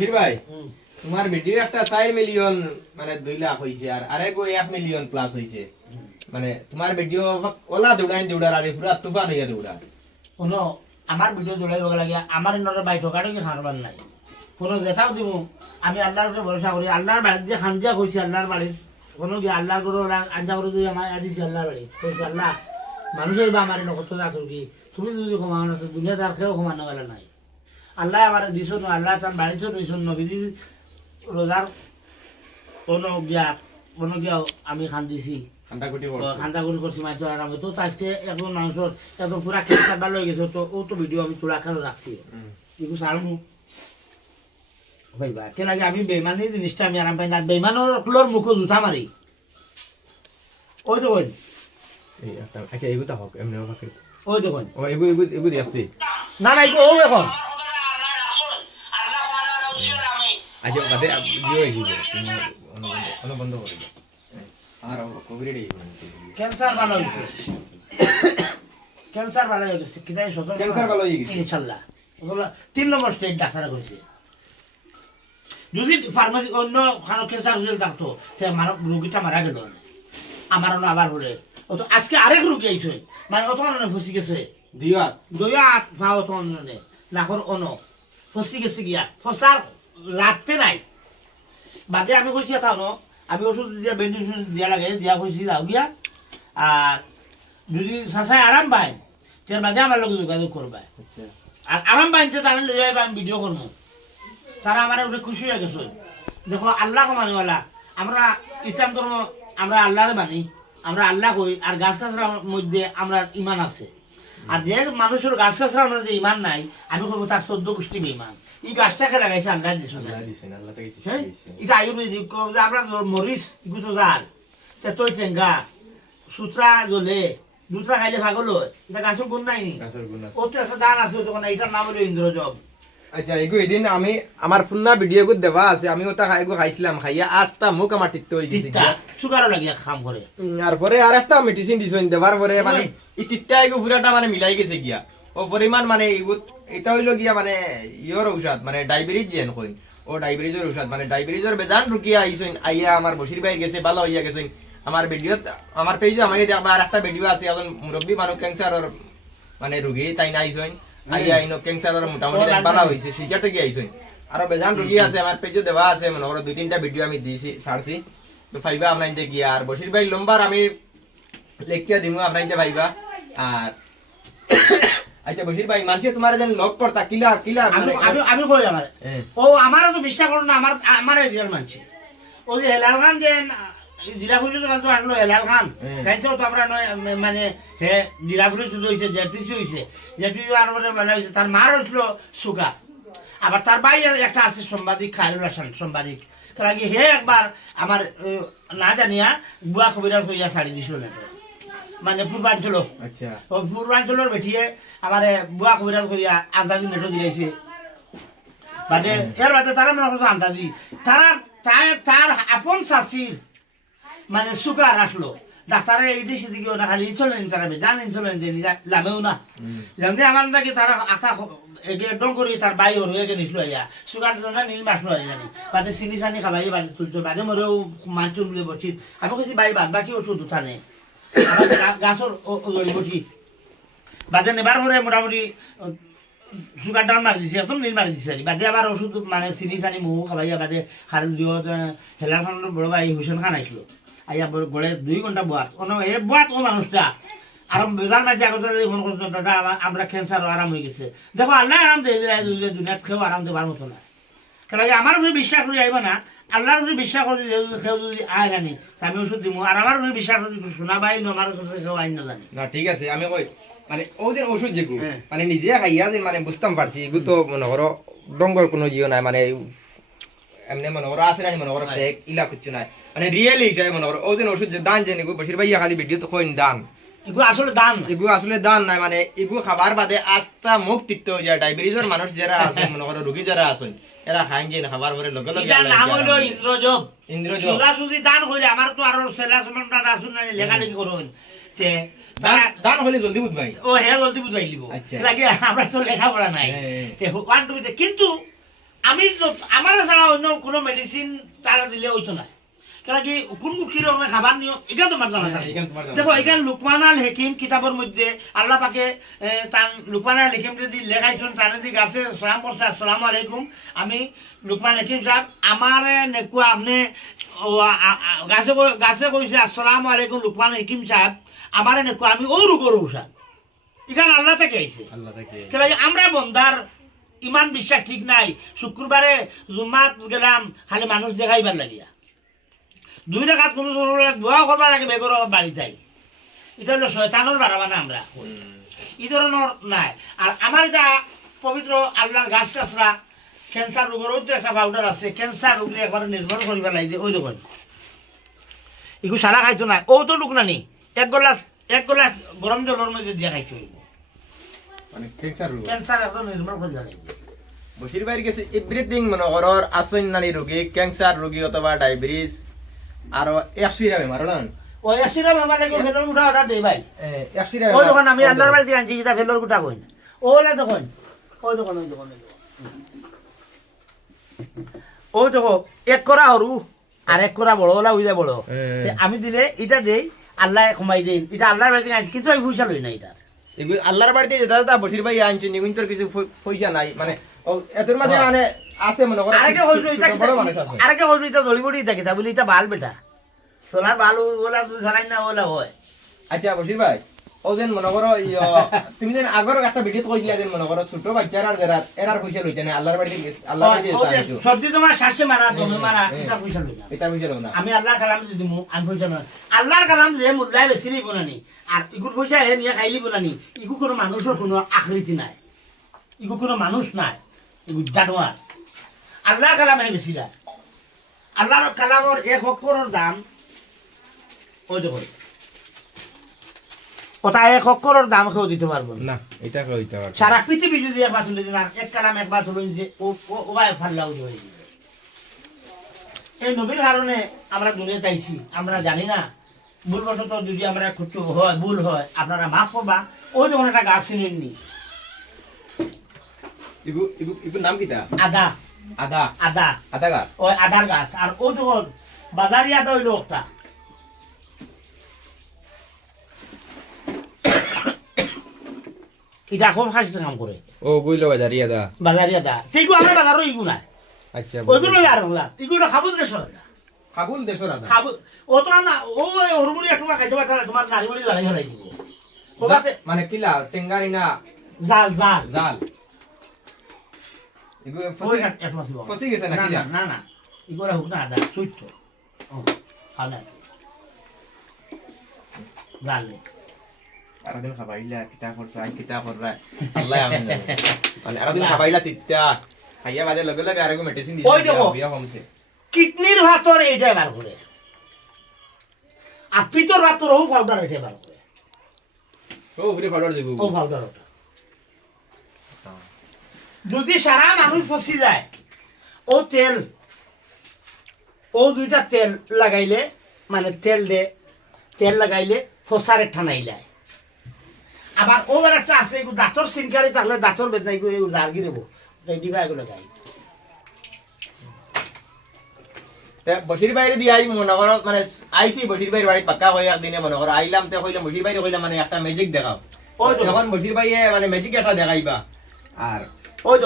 বশির ভাই, তোমার ভিডিও একটা চার মিলিয়ন মানে দুই লাখ হয়েছে আর আরেক এক মিলিয়ন প্লাস হয়েছে মানে তোমার ভিডিও ওলা দৌড়াই দৌড়ার আরে পুরা তুফান হইয়া দৌড়া কোনো আমার ভিডিও দৌড়াইব লাগে আমার ইন্দ্রের বাই ঠকাটো কি খাবার নাই? কোনো দেখাও দিব আমি আল্লাহর উপরে ভরসা করি আল্লাহর বাড়িতে যে খানজা কইছি আল্লাহর বাড়িত কোনো কি আল্লাহর করে ওরা আঞ্জা করে তুই আমার আদিছি আল্লাহর বাড়ি কইছি আল্লাহ মানুষের বা আমার নকত আছো কি তুমি যদি ক্ষমা না দুনিয়া তার কেউ ক্ষমা না নাই। আল্লাহ আমার দিছ আল্লাহ তার বাড়িতে দিছ নবীদি রোজার কোনো গিয়া আমি খান দিছি খান্ডা কুটি খান্দা গুলি করছি মাছ ধরার আমি তো তো আজকে একজন মানুষের একদম পুরা খেলা ভালো গেছে। তো ও তো ভিডিও আমি তোলা খেলে রাখছি এগুলো সারমু ভাইবা কে লাগে আমি বেমানি জিনিসটা আমি আরাম পাই না বেমানোর মুখে জুতা মারি ওই দেখুন আচ্ছা এগুলো হোক এমনি ওই দেখুন ও এগু এগু এগু দেখছি না না ও এখন। আচ্ছা বন্ধ করে দাও। আর কোভিড ক্যান্সার ভালো হয়েছে। ক্যান্সার ভালো হয়ে গেছে কি জানি সতর্ক ক্যান্সার ভালো হয়ে গেছে। ওগুলো তিন নম্বর স্টেজ ডাক্তার করেছে যদি ফার্মাসি অন্য খানো ক্যান্সার হয়ে থাকতো সে মানব রোগীটা মারা গেল আমার অন্য আবার হলে ও তো আজকে আরেক রোগী আইছে। মানে অত অন্য ফসি গেছে। দিওয়া দইয়া আট ভাও অত অন্য লাখর অন ফসি গেছে গিয়া ফসার লাগতে নাই। বাদে আমি কইছি এটা ন আমি ওষুধ দিয়া বেন্ডিং দিয়া লাগে দিয়া কইছি যাও গিয়া আর যদি সাসায় আরাম পায় তার বাদে আমার লোক যোগাযোগ করবা আর আরাম পাইছে তারা লই যাইবা আমি ভিডিও করব তারা আমার উপরে খুশি হয়ে গেছে দেখো আল্লাহ মানিওয়ালা আমরা ইসলাম ধর্ম আমরা আল্লাহরে মানি আমরা আল্লাহ কই আর গাছ গাছরার মধ্যে আমরা ইমান আছে। আর যে মানুষের গাছ গাছরা আমার যে ইমান নাই আমি কইব তার চোদ্দ গোষ্ঠী ইমান এই গাছটাকে লাগাইছে আল্লাহ দিছেন হ্যাঁ? এটা আয়ুর্বেদিক যে আমরা মরিচ গুছো জাল তেতই টেঙ্গা সুতরা জ্বলে দুটা খাইলে ভাগ হলো এটা গাছের গুণ নাই নি? আছে। ও তো একটা দান আছে তখন এটার নাম হলো ইন্দ্রজব। আচ্ছা এগু এদিন আমি আমার ফুন্না ভিডিও গু দেওয়া আছে আমি ওটা এগু খাইছিলাম খাইয়া আস্তা মুখ আমার টিকতে হয়ে গেছে তিতা লাগিয়া খাম করে আর পরে আর একটা মেডিসিন দিছেন দেবার পরে মানে এই তিতা এগু পুরাটা মানে মিলাই গেছে গিয়া। ও পরিমাণ মানে এগু এটা হইল গিয়া মানে ইয়র ঔষধ মানে ডায়াবেটিস যেন কইন ও ডায়াবেটিসের ঔষধ মানে ডায়াবেটিসের বেজান রুকিয়া আইছেন আইয়া আমার বসির বাইর গেছে ভালো হইয়া গেছেন আমার ভিডিও আমার পেজে আমার আমার একটা ভিডিও আছে এখন মুরব্বী মানুষ ক্যান্সারের মানে রুগী তাই না আইছেন আইয়া আইনো ক্যান্সারের মোটামুটি ও, ভালো হইছে সুইচার থেকে আইছেন আরও বেজান রুগী আছে আমার পেজে দেওয়া আছে মানে ওরা দুই তিনটা ভিডিও আমি দিছি ছাড়ছি। তো ফাইবা আপনার গিয়া আর বসির ভাই লম্বার আমি লেখিয়া দিমু আপনার ভাইবা। আর আচ্ছা বসির ভাই মানছে তোমার যেন লক করতা কিলা কিলা আমি মানে- আমি কই আমার? হ্যাঁ। ও আমারও তো বিশ্বাস করো না আমার আমার এরিয়ার মানছে। ও যে হেলাল খান যে জিলা পরিষদ কাল আসলো হেলাল খান। চাইছেও তো আমরা নয় মানে হে জিলা পরিষদ হয়েছে জেপিসি হয়েছে জেপিসি আর মানে মানে হয়েছে তার মার হয়েছিল সুগা আবার তার ভাই একটা আছে সাংবাদিক খায়রুল হাসান সাংবাদিক। লাগে হে একবার আমার না জানিয়া বুয়া কবিরাজ হইয়া ছাড়ি দিছিল নেটে। মানে পূর্বাঞ্চল আচ্ছা। ও পূর্বাঞ্চলের বেঠিয়ে আমার বুয়া কবিরাজ করিয়া আন্দাজি নেটো দিয়েছে বাদে এর বাদে তারা মনে করতো আন্দাজি। তারা তার আপন শাসির মানে সুগার আসলো। ডাক্তারে এই দেশে দিকে না খালি ইনসুলিন চালাবে জান ইনসুলিন দিয়ে লামেও না। যেমনি আমার নাকি তারা আশা এগে ডং করি তার বাই হরু এগে নিছিল ইয়া। সুগার জন্য নীল মাছ নয় জানি। বাদে চিনি চানি খাবাই বাদে তুলতো বাদে মরেও মানচুন বলে বসি। আমি কৈছি বাই বাদ বাকি ওষুধ উঠা নেই আমাদের গা- গাছর বসি। বাদে নেবার পরে মোটামুটি সুগার ডাউন মারি দিছে একদম নীল মারি দিছে। বাদে আবার ওষুধ মানে চিনি চানি মহু খাবাইয়া বাদে খারুল দিও হেলার খানের বড় ভাই হুসেন খান আইছিল আইয়া গড়ে দুই ঘণ্টা বোয়াত অন এ বোয়াত ও মানুষটা আর বেজার মাঝে আগত ফোন করছিল দাদা আমরা ক্যান্সার আরাম হয়ে গেছে। দেখো আল্লাহ আরাম দিয়ে দুনিয়াত খেয়েও আরাম দেবার মতো না আমার উপরে বিশ্বাস করে যাইব না। আল্লাহর উপরে বিশ্বাস করে কেউ যদি আয় জানি আমি ওষুধ দিব আর আমার উপরে বিশ্বাস করে শোনা বাই আমার আইন না জানি না ঠিক আছে আমি কই মানে ও যে ওষুধ যেগু হ্যাঁ। মানে নিজে খাইয়া যে মানে বুঝতাম পারছি এগু তো মনে করো ডঙ্গর কোনো জিও নাই মানে এমনি মনে করো আছে না মনে করো ফেক ইলা কিছু নাই মানে রিয়েলি হিসাবে মনে করো ও যে ওষুধ যে দান যে নিগু বসির ভাইয়া খালি ভিডিও তো কইন দান এগুলো আসলে দান না। এগু আসলে দান নাই মানে এগু খাবার বাদে আস্তা মুখ টিকতে হয়ে যায় ডায়াবেটিসের মানুষ যারা আছে মনে করো রোগী যারা আছেন এরা খাইন যে খাবার পরে লগে লগে এটার নাম দেয়। ইন্দ্রজব ইন্দ্রজব সুদা সুদি দান করে আমার তো আরও সেলা সমানটা আসুন না লেখালেখি করুন তে দান হলে জলদি বুঝ ভাই ও হে জলদি দিব আচ্ছা। লাগে আমরা তো লেখাপড়া নাই হ্যাঁ, হ্যাঁ। তে ওয়ান টু কিন্তু আমি আমার ছাড়া অন্য কোনো মেডিসিন তারা দিলে হইতো না কেন কি কোন মুখির রকমে খাবার নিয়ম এটা তোমার জানা হ্যাঁ, থাকে জানা। দেখো থাকে। এখানে লুকমান আল হেকিম কিতাবের মধ্যে আল্লাহ পাকে তান লুকমান আল হেকিম যদি লেখাইছেন তানে দি গাছে সালাম করছে আসসালামু আলাইকুম। আমি লুকমান হেকিম সাহেব আমার নেকুয়া আপনি গাছে গাছে কইছে আসসালামু আলাইকুম লুকমান হেকিম সাহেব আমার নেকুয়া আমি ও রুগর ঔষধ এখানে আল্লাহ থেকে আইছে আল্লাহ তাকে কেন কি আমরা বন্ধার ইমান বিশ্বাস ঠিক নাই। শুক্রবারে জুমাত গেলাম খালি মানুষ দেখাইবার লাগিয়া। দুই রেখাত কোনো দোয়া করবার আগে বেগর বাড়ি যাই এটা হলো শয়তানোর বাড়াবা না আমরা। এই ধরনের নাই। আর আমার এটা পবিত্র আল্লাহর গাছ কাছরা ক্যান্সার রোগেরও তো একটা পাউডার আছে। ক্যান্সার রোগ একবারে নির্ভর করিবা লাগে ওই রকম এগু সারা খাইতো না ও তো লোক নানি। এক গলাস এক গলাস গরম জলের মধ্যে দিয়ে খাইতো মানে ক্যান্সার রোগ। এভরিথিং মনে করর আসন নারী রোগী ক্যান্সার রোগী অথবা ডায়াবেটিস আর একশিরা বেমার হলেন ওই আসিরা মানে কেউ ফেলোর গুটা অর্ডার দেই ভাই। একশিরা ওই দোকান আমি আল্লাহর বাড়িতে আনছি কিতা ফেলোর গুটা কইন ওলা দোকান ওই দোকান ওই দোকান ওই দেখো এক করা সরু আর এক করা বড় ওলা উইদা বড়। হ্যাঁ। আমি দিলে এটা দেই আল্লাহ কমাই দিন। এটা আল্লাহর বাড়িতে আনছি কিন্তু আমি পয়সা লই না এটা এগুলো আল্লাহর বাড়িতে যেটা যেটা বসির ভাই আনছে নিগুন তোর কিছু পয়- পয়সা নাই মানে এতর মাঝে হ্যাঁ। মানে আছে মনে করো আরেকে হইল এটা বড় মানুষ আছে। আরেকে হইল এটা দড়ি বড়ি থাকে কিতা বলি এটা ভালো বেটা। সোলার ভালো তুই জানাই না বলা হয়। আচ্ছা বসির ভাই। ও যেন মনে করো তুমি যেন আগর একটা ভিডিও কইছিলা যেন মনে করো ছোট বাচ্চার আর যারা এরার পয়সা লইতে না আল্লাহর বাড়িতে আল্লাহর বাড়িতে আনছো। তোমার শ্বাসে মারা হ্যাঁ, মারা। এটা পয়সা লই না এটা পয়সা লও না। আমি আল্লাহর কালাম যদি দিমু আমি পয়সা নয় আল্লাহর কালাম যে মুল্লাই বেশি দিব নানি। আর ইগুর পয়সা হে নিয়ে খাই লিব নানি। ইগু কোনো মানুষের কোনো আকৃতি নাই। ইগু কোনো মানুষ নাই। ইগু জানোয়ার আল্লাহর কালাম হে বেশি আল্লাহর কালামর এক অক্ষরের দাম। ওই দেখো ওটা এক অক্ষরের দাম কেউ দিতে পারব না। এটা কইতে পারো সারা পৃথিবী যদি একবার তুলে দিন আর এক কালাম একবার তুলে দিন ও ও- ও ভাই ফাল্লাও হয়ে যাবে এই নবীর কারণে আমরা দুনিয়াতে আইছি আমরা জানি না ভুলবশত যদি আমরা একটু হয় ভুল হয় আপনারা মাফ করবা ওই যখন একটা গাছ চিনেননি। ইগু ইগু ইগু নাম কিটা? আদা। আদা। আদা। আদা গাছ? ওই আদার গাছ আর ও যখন বাজারি আদা হইল একটা এটা খুব কাম করে। ও গুইলো বাজারি আদা বাজারি আদা ঠিক আমরা বাজারও ইগু নাই। আচ্ছা ওইগুলো আর এগুলো খাব দেশ কাবুল দেশর আদা খাব ও তোমার না ও হরমুড়ি একটু খাইতে পারছে না তোমার নারীমণি লাগাই ফেলাই দিব। মানে কিলা টেঙ্গারি না? জাল জাল। জাল। ইগু ফসি ফসি গেছে না কিলা? না না এগুলো হোক না আদা সুইট ও খাও না জালে। আরদিন খাবাইলা কিতা করছ আই কিতা কররা আল্লাহ আমিন মানে আরদিন খাবাইলা তিত্তা খাইয়া বাজে লগে লগে আরেকো মেডিসিন দিছে ওই দেখো। বিয়া কমছে কিডনির ভাতর এইটা বার করে আর পিতর ভাতর ও পাউডার এটা বার করে ও ঘুরে ফাড়ার দেবো ও পাউডার ওটা যদি সারা মানুষ ফসি যায় ও তেল ও দুইটা তেল লাগাইলে মানে তেল দে তেল লাগাইলে ফসারে ঠানাই যায় আবার ও আর একটা আছে এগুলো দাঁতর সিনকারি থাকলে দাঁতর বেদনা এগুলো এগুলো দাঁড়িয়ে দেবো দিবা এগুলো গাই বসির বাইরে দিয়ে আই মনে করো মানে আইছি বসির বাইরে বাড়ি পাক্কা হয়ে একদিনে মনে করো আইলাম তে কইলাম বসির বাইরে কইলাম মানে একটা ম্যাজিক দেখাও। ওই তো। বসির বাইরে মানে ম্যাজিক একটা দেখাইবা। আর ওই